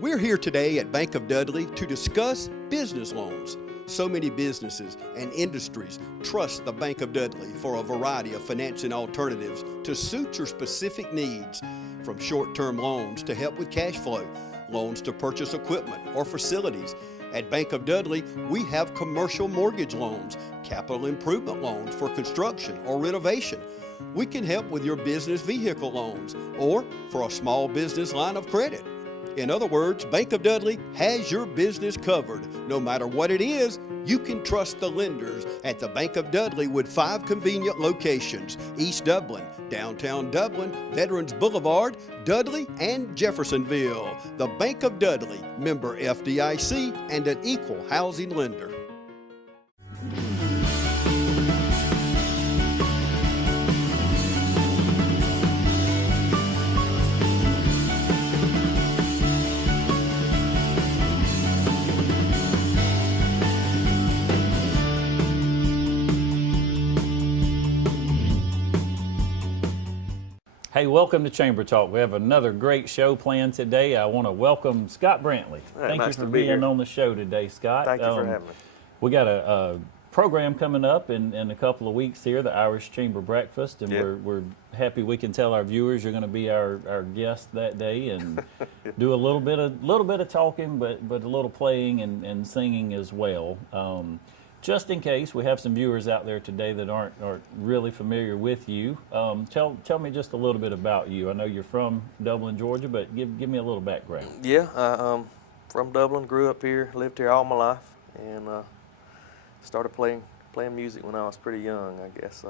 We're here today at Bank of Dudley to discuss business loans. So many businesses and industries trust the Bank of Dudley for a variety of financing alternatives to suit your specific needs, from short-term loans to help with cash flow, loans to purchase equipment or facilities. At Bank of Dudley, we have commercial mortgage loans, capital improvement loans for construction or renovation. We can help with your business vehicle loans or for a small business line of credit. In other words, Bank of Dudley has your business covered. No matter what it is, you can trust the lenders at the Bank of Dudley with 5 convenient locations: East Dublin, downtown Dublin, Veterans Boulevard, Dudley, and Jeffersonville. The Bank of Dudley, member FDIC, and an equal housing lender. Hey, welcome to Chamber Talk. We have another great show planned today. I want to welcome Scott Brantley. Thank you for being on the show today, Scott. Thank you for having me. We got a program coming up in a couple of weeks here, the Irish Chamber Breakfast, and we're happy we can tell our viewers you're going to be our guest that day and do a little bit of talking, but a little playing and singing as well. Just in case we have some viewers out there today that aren't really familiar with you, tell me just a little bit about you. I know you're from Dublin, Georgia, but give me a little background. Yeah, from Dublin, grew up here, lived here all my life, and started playing music when I was pretty young, I guess.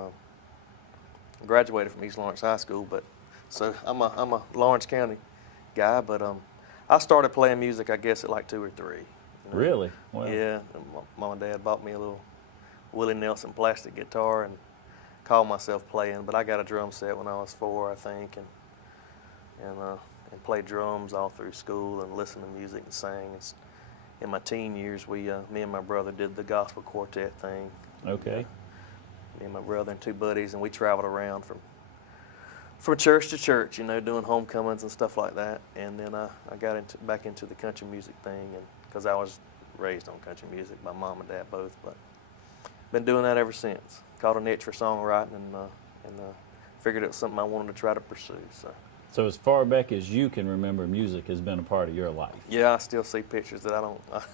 Graduated from East Lawrence High School, but so I'm a Lawrence County guy, but I started playing music, I guess, at like 2 or 3. Really? Wow. Yeah, Mom and Dad bought me a little Willie Nelson plastic guitar and called myself playing, but I got a drum set when I was 4, I think, and played drums all through school and listened to music and sang. In my teen years, me and my brother did the gospel quartet thing. Okay. Me and my brother and 2 buddies, and we traveled around from church to church, doing homecomings and stuff like that. And then I got back into the country music thing, and because I was raised on country music by Mom and Dad both, but been doing that ever since. Caught an itch for songwriting and figured it was something I wanted to try to pursue. So as far back as you can remember, music has been a part of your life. Yeah, I still see pictures that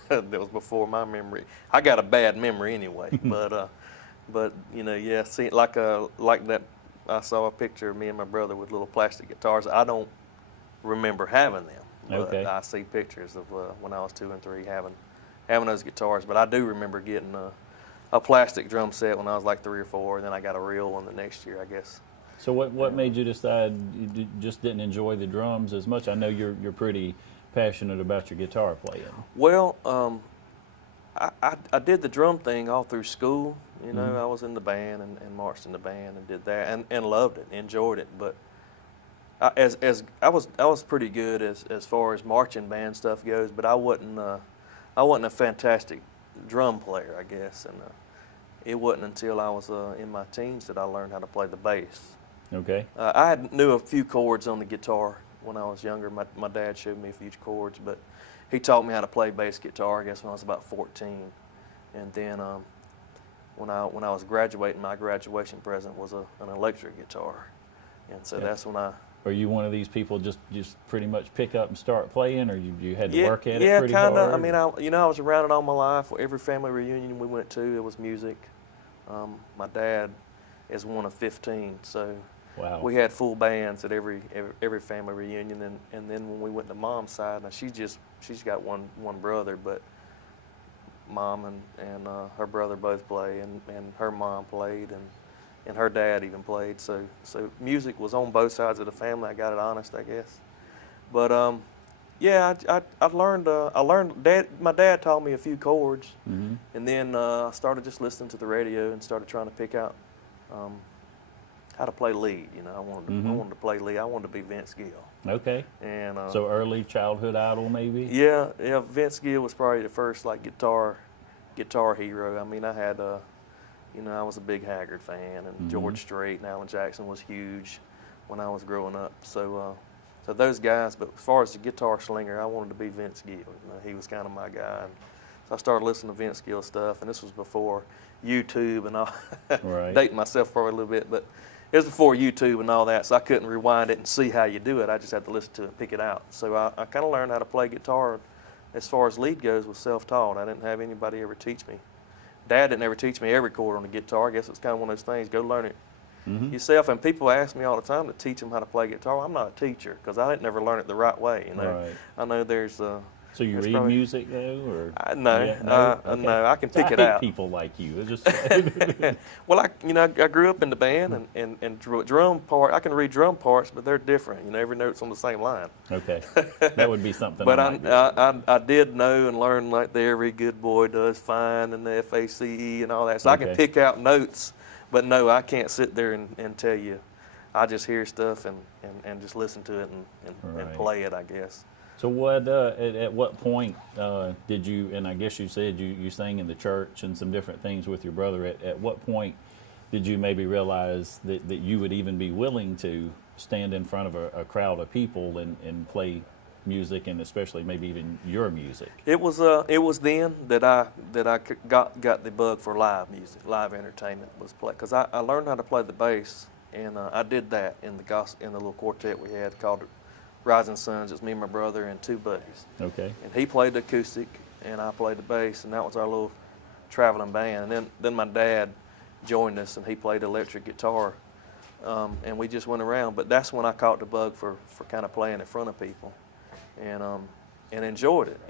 that was before my memory. I got a bad memory anyway, but see, like that. I saw a picture of me and my brother with little plastic guitars. I don't remember having them. Okay. But I see pictures of when I was 2 and 3 having those guitars. But I do remember getting a plastic drum set when I was like 3 or 4, and then I got a real one the next year, I guess. So what made you decide you just didn't enjoy the drums as much? I know you're pretty passionate about your guitar playing. Well, I did the drum thing all through school. Mm-hmm. I was in the band and marched in the band and did that and loved it, enjoyed it. But I was pretty good as far as marching band stuff goes, but I wasn't a fantastic drum player, I guess, and it wasn't until I was in my teens that I learned how to play the bass. Okay. I knew a few chords on the guitar when I was younger. My dad showed me a few chords, but he taught me how to play bass guitar, I guess, when I was about 14, and then when I was graduating, my graduation present was an electric guitar, and so that's when I. Are you one of these people just pretty much pick up and start playing, or you had to work at it pretty Yeah, kind of. hard? I mean, I was around it all my life. Every family reunion we went to, it was music. My dad is one of 15, so wow. We had full bands at every family reunion. And then when we went to Mom's side, now she's got one brother, but Mom and her brother both play, and her mom played, and her dad even played. So music was on both sides of the family. I got it honest, I guess. But I learned. My dad taught me a few chords, Mm-hmm. and then I started just listening to the radio and started trying to pick out how to play lead. I wanted to play lead. I wanted to be Vince Gill. Okay. And so early childhood idol, maybe. Yeah. Vince Gill was probably the first guitar hero. I mean, I had I was a big Haggard fan, and Mm-hmm. George Strait and Alan Jackson was huge when I was growing up. So So those guys, but as far as the guitar slinger, I wanted to be Vince Gill. He was kind of my guy. And so I started listening to Vince Gill stuff, and this was before YouTube and all. Right. Dating myself for a little bit, but it was before YouTube and all that, so I couldn't rewind it and see how you do it. I just had to listen to it and pick it out. So I kind of learned how to play guitar as far as lead goes with self-taught. I didn't have anybody ever teach me. Dad didn't ever teach me every chord on the guitar. I guess it's kind of one of those things, go learn it yourself. And people ask me all the time to teach them how to play guitar. I'm not a teacher because I didn't never learn it the right way. Right. I know there's. So you read probably music though, or no, Yeah, okay. no, I can pick I it hate out. people like you. It's just Well, I grew up in the band and drum part. I can read drum parts, but they're different. Every note's on the same line. okay. That would be something. But I might be able to do. I did know and learn like the Every Good Boy Does Fine and the FACE and all that. So I can Okay. pick out notes, but no, I can't sit there and tell you. I just hear stuff and just listen to it and Right. play it, I guess. So what? At what point did you? And I guess you said you sang in the church and some different things with your brother. At what point did you maybe realize that you would even be willing to stand in front of a crowd of people and play music, and especially maybe even your music? It was then that I got the bug for live music, live entertainment was play, because I learned how to play the bass, and I did that in the little quartet we had called Rising Suns. It's me and my brother and two buddies. Okay. And he played the acoustic, and I played the bass, and that was our little traveling band. And then my dad joined us, and he played electric guitar, and we just went around. But that's when I caught the bug for kind of playing in front of people, and enjoyed it.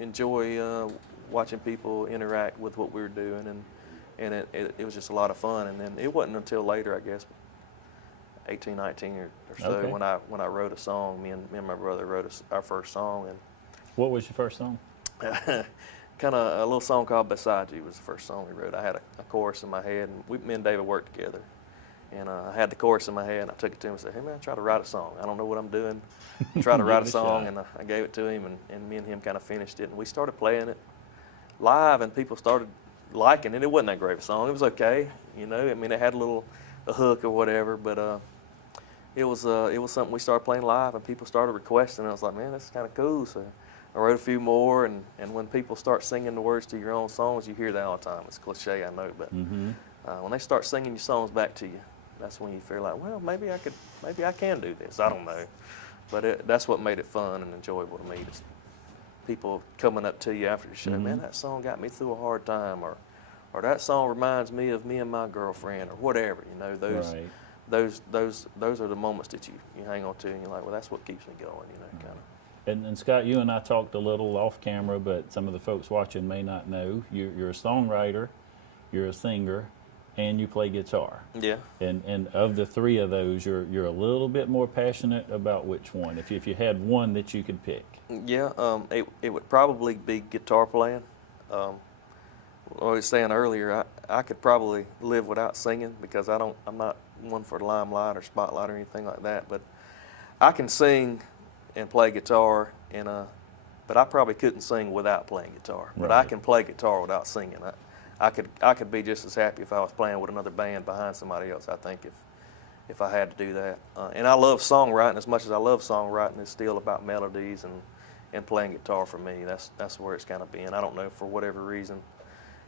Enjoy watching people interact with what we were doing, and it was just a lot of fun. And then it wasn't until later, I guess, 18, 19 or so, Okay. when I wrote a song. Me and my brother wrote our first song, and What was your first song? kind of a little song called "Beside You" was the first song we wrote. I had a chorus in my head, and me and David worked together. And I had the chorus in my head, and I took it to him and said, "Hey man, try to write a song. I don't know what I'm doing. Try to write a Give it a song." shot. And I gave it to him, and me and him kind of finished it. And we started playing it live, and people started liking it. It wasn't that great of a song. It was okay, it had a hook or whatever, but it was something we started playing live, and people started requesting. And I was like, man, this is kind of cool. So I wrote a few more, and when people start singing the words to your own songs, you hear that all the time. It's cliche, I know, but when they start singing your songs back to you, that's when you feel like, well, maybe I can do this. I don't know, but that's what made it fun and enjoyable to me. Just people coming up to you after the show, man, that song got me through a hard time, or that song reminds me of me and my girlfriend, or whatever. Right. Those are the moments that you hang on to, and you're like, well, that's what keeps me going, kind of. And Scott, you and I talked a little off camera, but some of the folks watching may not know. You're a songwriter, you're a singer, and you play guitar. Yeah. And of the three of those, you're a little bit more passionate about which one? If you had one that you could pick. Yeah. It would probably be guitar playing. What I was saying earlier, I could probably live without singing because I'm not one for limelight or spotlight or anything like that. But I can sing and play guitar, but I probably couldn't sing without playing guitar. But I Right. can play guitar without singing. I could be just as happy if I was playing with another band behind somebody else, I think, if I had to do that. And I love songwriting. As much as I love songwriting, it's still about melodies and playing guitar for me. That's where it's kind of been. I don't know, for whatever reason.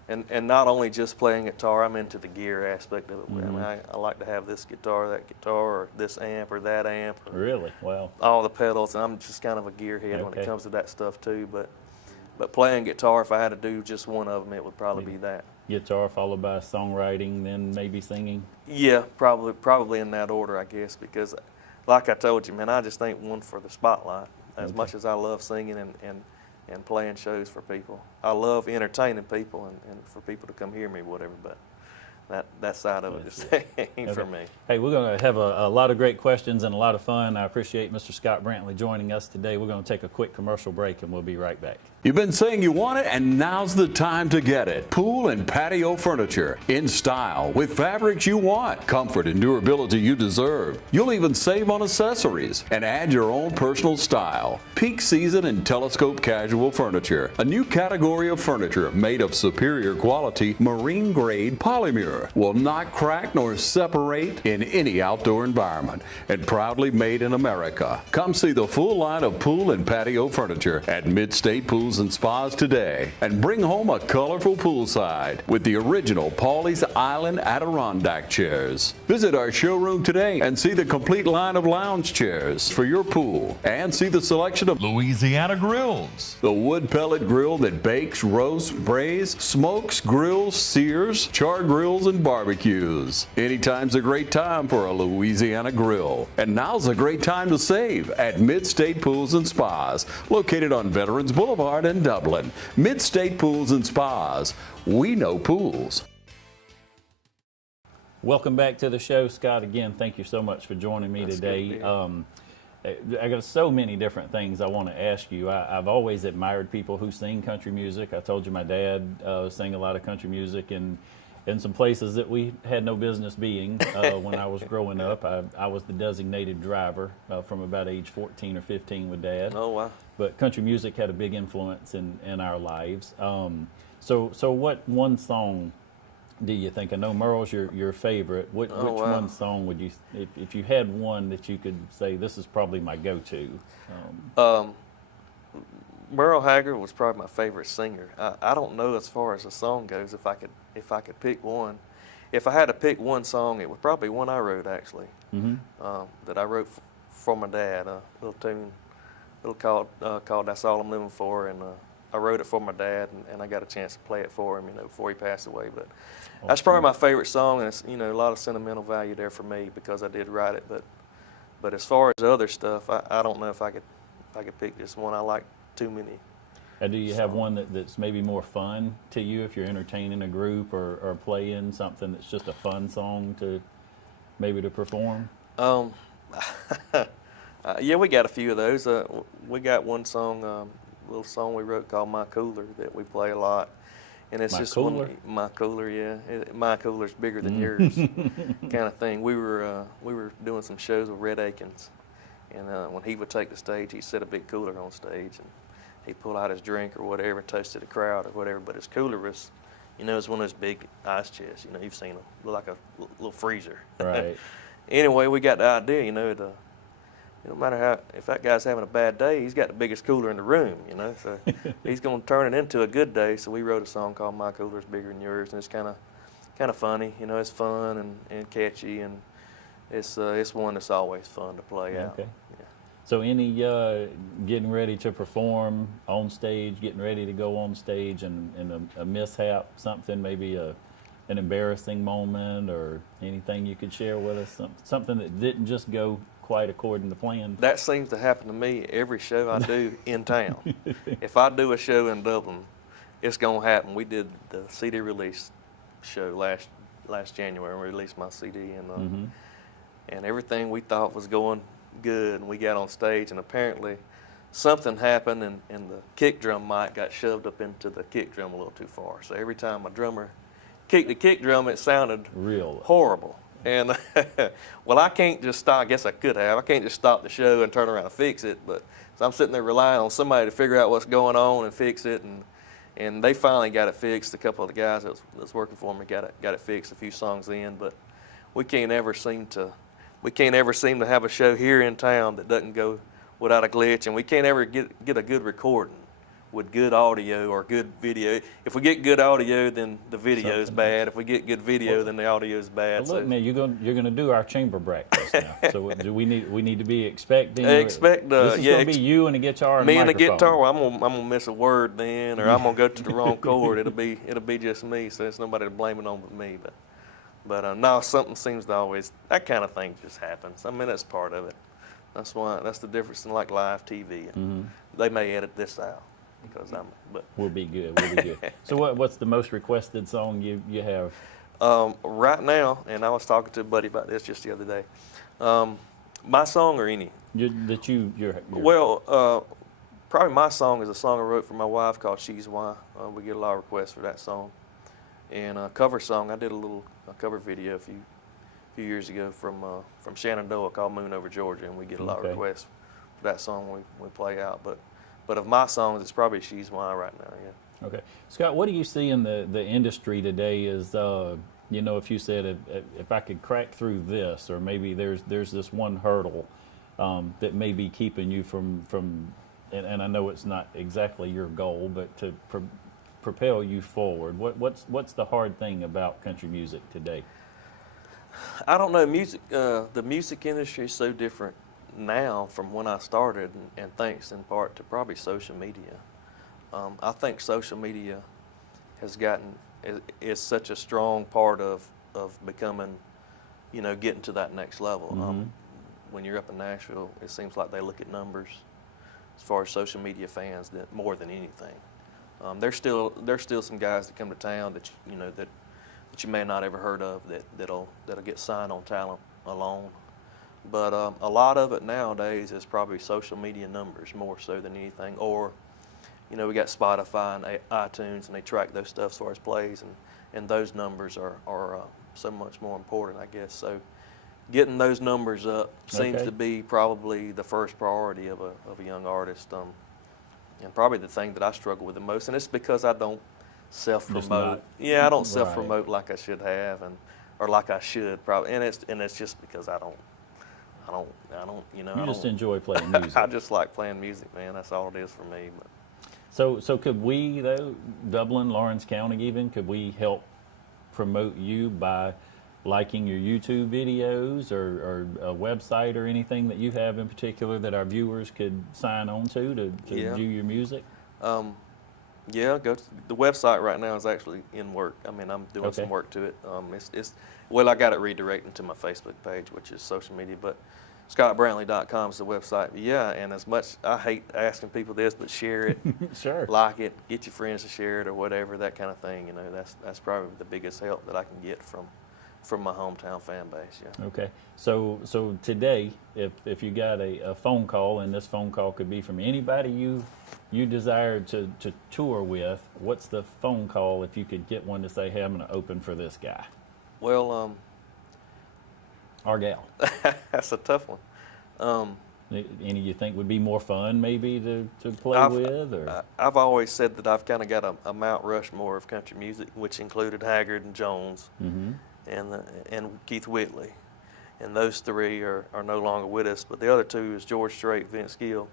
And not only just playing guitar, I'm into the gear aspect of it. I mean, I like to have this guitar, that guitar, or this amp or that amp. Or Really? Wow. all the pedals. I'm just kind of a gearhead when Okay. it comes to that stuff too. But playing guitar, if I had to do just one of them, it would probably be that. Guitar followed by songwriting, then maybe singing. Yeah, probably in that order, I guess, because like I told you, man, I just ain't one for the spotlight. As Okay. much as I love singing and playing shows for people, I love entertaining people and for people to come hear me, whatever, but that side of it just ain't for me. Hey, we're going to have a lot of great questions and a lot of fun. I appreciate Mr. Scott Brantley joining us today. We're going to take a quick commercial break, and we'll be right back. You've been saying you want it, and now's the time to get it. Pool and patio furniture in style with fabrics you want, comfort and durability you deserve. You'll even save on accessories and add your own personal style. Peak season and telescope casual furniture, a new category of furniture made of superior quality marine grade polymer. Furniture will not crack nor separate in any outdoor environment, and proudly made in America. Come see the full line of pool and patio furniture at Mid-State Pools and Spas today, and bring home a colorful poolside with the original Pawleys Island Adirondack chairs. Visit our showroom today and see the complete line of lounge chairs for your pool, and see the selection of Louisiana Grills. the wood pellet grill that bakes, roasts, braise, smokes, grills, sears, char grills, and barbecues. Anytime's a great time for a Louisiana grill. And now's a great time to save at Mid-State Pools and Spas, located on Veterans Boulevard in Dublin. Mid-State Pools and Spas. We know pools. Welcome back to the show, Scott. Again, thank you so much for joining me That's today. good to I got so many different things I want to ask you. I've always admired people who sing country music. I told you my dad sang a lot of country music in some places that we had no business being when I was growing up. I was the designated driver from about age 14 or 15 with Dad. Oh, wow. But country music had a big influence in our lives. So what one song do you think? I know Merle's your favorite. Which wow. one song would you, if you had one that you could say this is probably my go-to? Merle Haggard was probably my favorite singer. I don't know as far as the song goes if I could pick one. If I had to pick one song, it would probably be one I wrote actually. That I wrote for my dad. A little tune, called "That's All I'm Living For," and I wrote it for my dad, and I got a chance to play it for him, before he passed away. But that's probably my favorite song, and it's a lot of sentimental value there for me because I did write it. But as far as the other stuff, I don't know if I could pick just one. I like too many. Do you have one that's maybe more fun to you if you're entertaining a group or playing something that's just a fun song to perform? Yeah, we got a few of those. We got one song, little song we wrote called "My Cooler" that we play a lot, and it's My just Cooler? my cooler, yeah. My cooler's bigger than yours, kind of thing. We were doing some shows with Red Akins, and when he would take the stage, he'd set a big cooler on stage, and he'd pull out his drink or whatever, toasted the crowd or whatever. But his cooler was, it's one of those big ice chests. You've seen them, look like a little freezer. Right. Anyway, we got the idea, it don't matter if that guy's having a bad day, he's got the biggest cooler in the room, so he's going to turn it into a good day. So we wrote a song called "My Cooler's Bigger Than Yours," and it's kind of funny, it's fun and catchy, and it's one that's always fun to play out. Okay. Yeah. So any getting ready to perform on stage, getting ready to go on stage, and a mishap, something, maybe an embarrassing moment or anything you could share with us, something that didn't just go quite according to plan? That seems to happen to me every show I do in town. If I do a show in Dublin, it's going to happen. We did the CD release show last January. We released my CD, and everything we thought was going good, and we got on stage, and apparently something happened, and the kick drum mic got shoved up into the kick drum a little too far. So every time my drummer kicked the kick drum, it sounded Real horrible. And well, I can't just stop. I guess I could have. I can't just stop the show and turn around and fix it. But so I'm sitting there relying on somebody to figure out what's going on and fix it. And they finally got it fixed. A couple of the guys that was working for me got it fixed a few songs in. But we can't ever seem to have a show here in town that doesn't go without a glitch. And we can't ever get a good recording with good audio or good video. If we get good audio, then the video is bad. If we get good video, then the audio is bad. Well, look, man, you're gonna do our chamber breakfast now. So do we need to be expecting? This is gonna be you and a guitar and me a and the microphone. guitar. Well, I'm gonna miss a word then, or I'm gonna go to the wrong chord. It'll be just me. So it's nobody to blame it on but me. But no, something seems to always, that kind of thing just happens. I mean, that's part of it. That's the difference in like live TV. They may edit this out. We'll be good. So what's the most requested song you have? Right now, and I was talking to a buddy about this just the other day. My song or any? Well, probably my song is a song I wrote for my wife called "She's Why." We get a lot of requests for that song. And a cover song, I did a cover video a few years ago from Shenandoah called "Moon Over Georgia," and we get a lot of requests for that song. We play out, but of my songs, it's probably "She's Why" right now. Yeah. Okay, Scott, what do you see in the industry today as you know, if you said if I could crack through this, or maybe there's this one hurdle that may be keeping you from and I know it's not exactly your goal, but to propel you forward, what's the hard thing about country music today? I don't know. The music industry is so different now from when I started, and thanks in part to probably social media. I think social media has is such a strong part of becoming, you know, getting to that next level. When you're up in Nashville, it seems like they look at numbers as far as social media fans more than anything. There's still some guys that come to town that you may not ever heard of that'll get signed on talent alone. But a lot of it nowadays is probably social media numbers more so than anything. Or, you know, we got Spotify and iTunes, and they track those stuff as far as plays, and those numbers are so much more important, I guess. So getting those numbers up seems to be probably the first priority of a young artist, and probably the thing that I struggle with the most. And it's because I don't self-promote. Yeah, I don't self-promote like I should have, or like I should probably. And it's just because I don't. You know. You just enjoy playing music. I just like playing music, man. That's all it is for me. But. So could we, though, Dublin, Lawrence County even, could we help promote you by liking your YouTube videos or a website or anything that you have in particular that our viewers could sign on to view your music? Yeah, go to the website right now is actually in work. I mean, I'm doing some work to it. Well, I got it redirecting to my Facebook page, which is social media, but ScottBrantley.com is the website. Yeah, and as much, I hate asking people this, but share it, sure, like it, get your friends to share it or whatever, that kind of thing. You know, that's probably the biggest help that I can get from my hometown fan base. Yeah. Okay. So today, if you got a phone call, and this phone call could be from anybody you desire to tour with, what's the phone call if you could get one to say, hey, I'm going to open for this guy? Well, or gal. That's a tough one. Any you think would be more fun maybe to play with? Or? I've always said that I've kind of got a Mount Rushmore of country music, which included Haggard and Jones and Keith Whitley. And those three are no longer with us, but the other two is George Strait, Vince Gill,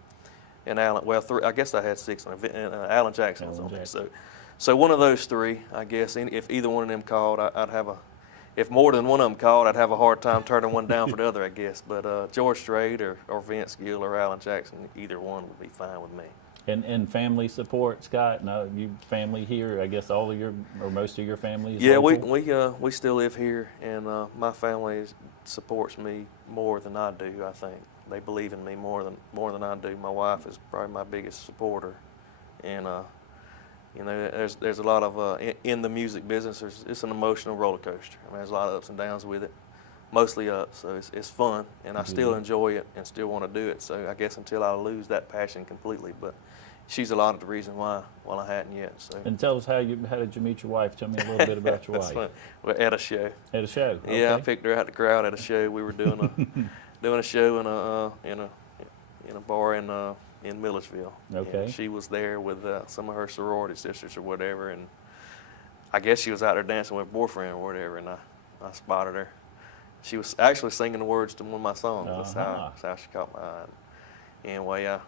and Alan. Well, I guess I had six, and Alan Jackson was on there. So one of those three, I guess. If either one of them called, I'd have if more than one of them called, I'd have a hard time turning one down for the other, I guess. But George Strait or Vince Gill or Alan Jackson, either one would be fine with me. And family support, Scott? No, you family here? I guess all of your or most of your family is local? We still live here, and my family supports me more than I do. I think they believe in me more than I do. My wife is probably my biggest supporter, and you know, there's a lot of in the music business. It's an emotional roller coaster. I mean, there's a lot of ups and downs with it, mostly up. So it's fun, and I still enjoy it and still want to do it. So I guess until I lose that passion completely, but she's a lot of the reason why. Well, I hadn't yet. So. And tell us how did you meet your wife? Tell me a little bit about your wife. Fun. We're at a show. At a show. Okay. Yeah, I picked her out the crowd at a show. We were doing a show in a bar in Millersville. Okay. And she was there with some of her sorority sisters or whatever, and I guess she was out there dancing with her boyfriend or whatever, and I spotted her. She was actually singing the words to one of my songs. That's how she caught my eye. Anyway, I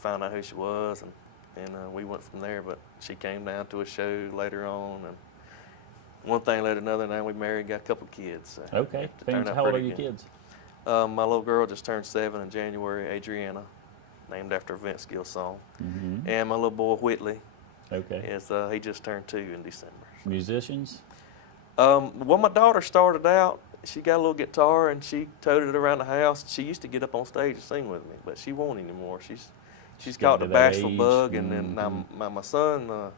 found out who she was, and we went from there. But she came down to a show later on, and one thing led to another. Now we married, got a couple kids. So okay. How old are your kids? My little girl just turned 7 in January, Adriana, named after a Vince Gill song. And my little boy Whitley, he just turned 2 in December. So. Musicians? Well, my daughter started out. She got a little guitar and she toted it around the house. She used to get up on stage and sing with me, but she won't anymore. She's caught the bashful bug, and then now my son,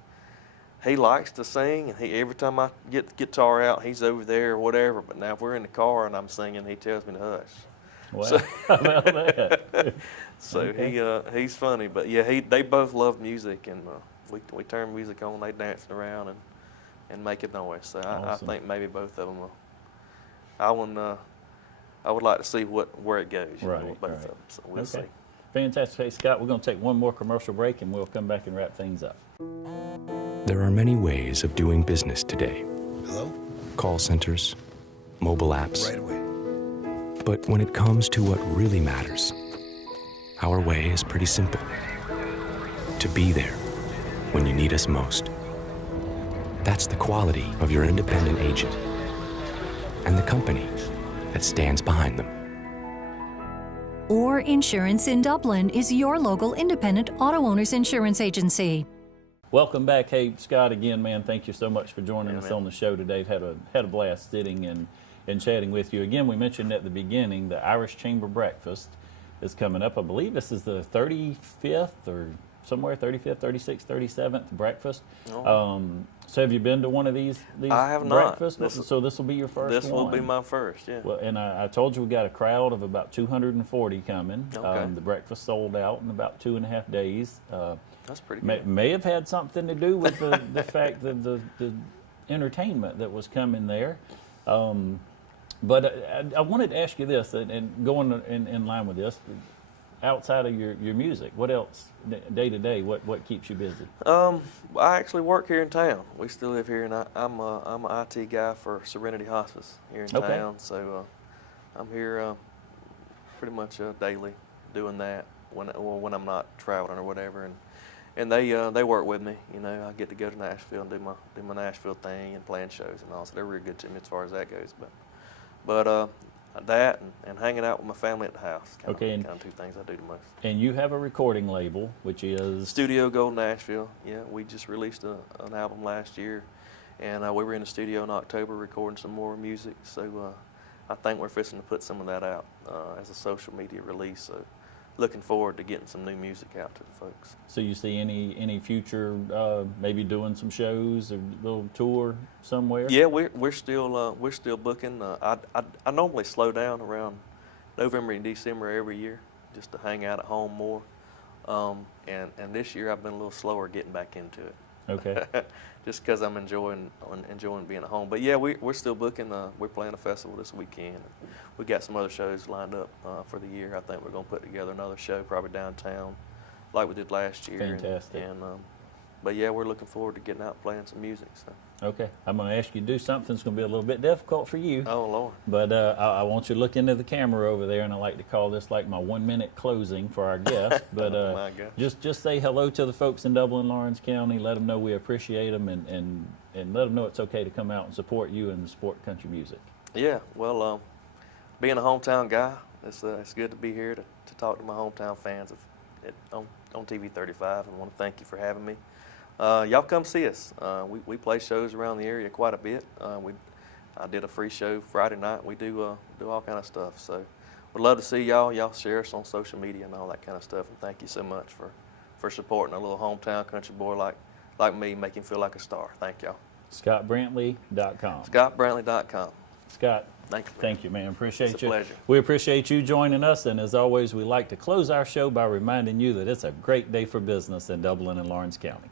he likes to sing, and every time I get the guitar out, he's over there or whatever. But now if we're in the car and I'm singing, he tells me to hush. Wow. So, how about that? So he's funny, but yeah, they both love music, and we turn music on, they dancing around and making noise. So I think maybe both of them will. I would like to see where it goes, with both of them. So we'll see. Fantastic. Hey, Scott, we're going to take one more commercial break, and we'll come back and wrap things up. There are many ways of doing business today. Hello? call centers, mobile apps. Right away. But when it comes to what really matters, our way is pretty simple. To be there when you need us most. That's the quality of your independent agent and the company that stands behind them. Orr Insurance in Dublin is your local independent auto owners insurance agency. Welcome back. Hey, Scott, again, man, thank you so much for joining us man. on the show today. Had a blast sitting and chatting with you. Again, we mentioned at the beginning the Irish Chamber Breakfast is coming up. I believe this is the 35th or somewhere, 35th, 36th, 37th breakfast. So have you been to one of these I have not. breakfasts? So this will be your first This one? will be my first, yeah. Well, and I told you we got a crowd of about 240 coming. Okay. The breakfast sold out in about 2.5 days. That's pretty good. May have had something to do with the fact that the entertainment that was coming there. But I wanted to ask you this, and going in line with this, outside of your music, what else day to day? What keeps you busy? I actually work here in town. We still live here, and I'm an IT guy for Serenity Hospice here in Okay. town. So I'm here pretty much daily doing that when I'm not traveling or whatever. And they work with me. You know, I get to go to Nashville and do my Nashville thing and playing shows and all. So they're really good to me as far as that goes. But that and hanging out with my family at the house. Kind of two things I do the most. And you have a recording label, which is Studio Gold Nashville. Yeah, we just released an album last year, and we were in the studio in October recording some more music. So I think we're fixing to put some of that out as a social media release. So looking forward to getting some new music out to the folks. So you see any future maybe doing some shows or little tour somewhere? Yeah, we're still booking. I normally slow down around November and December every year just to hang out at home more. And this year I've been a little slower getting back into it. Okay. Just because I'm enjoying being at home. But yeah, we're still booking. We're playing a festival this weekend. We got some other shows lined up for the year. I think we're going to put together another show probably downtown, like we did last year. Fantastic. But yeah, we're looking forward to getting out and playing some music. So. Okay. I'm going to ask you to do something that's going to be a little bit difficult for you. Oh Lord. But I want you to look into the camera over there, and I like to call this like my 1-minute closing for our guest. But Oh my gosh. just say hello to the folks in Dublin, Lawrence County. Let them know we appreciate them, and let them know it's okay to come out and support you and support country music. Yeah, well, being a hometown guy, it's good to be here to talk to my hometown fans on TV 35, and want to thank you for having me. Y'all come see us. We play shows around the area quite a bit. I did a free show Friday night. We do all kind of stuff. So we'd love to see y'all. Y'all share us on social media and all that kind of stuff. And thank you so much for supporting a little hometown country boy like me, make him feel like a star. Thank y'all. ScottBrantley.com. ScottBrantley.com. Scott, Thank you. thank you, man. Appreciate It's a you. pleasure. We appreciate you joining us. And as always, we like to close our show by reminding you that it's a great day for business in Dublin and Lawrence County.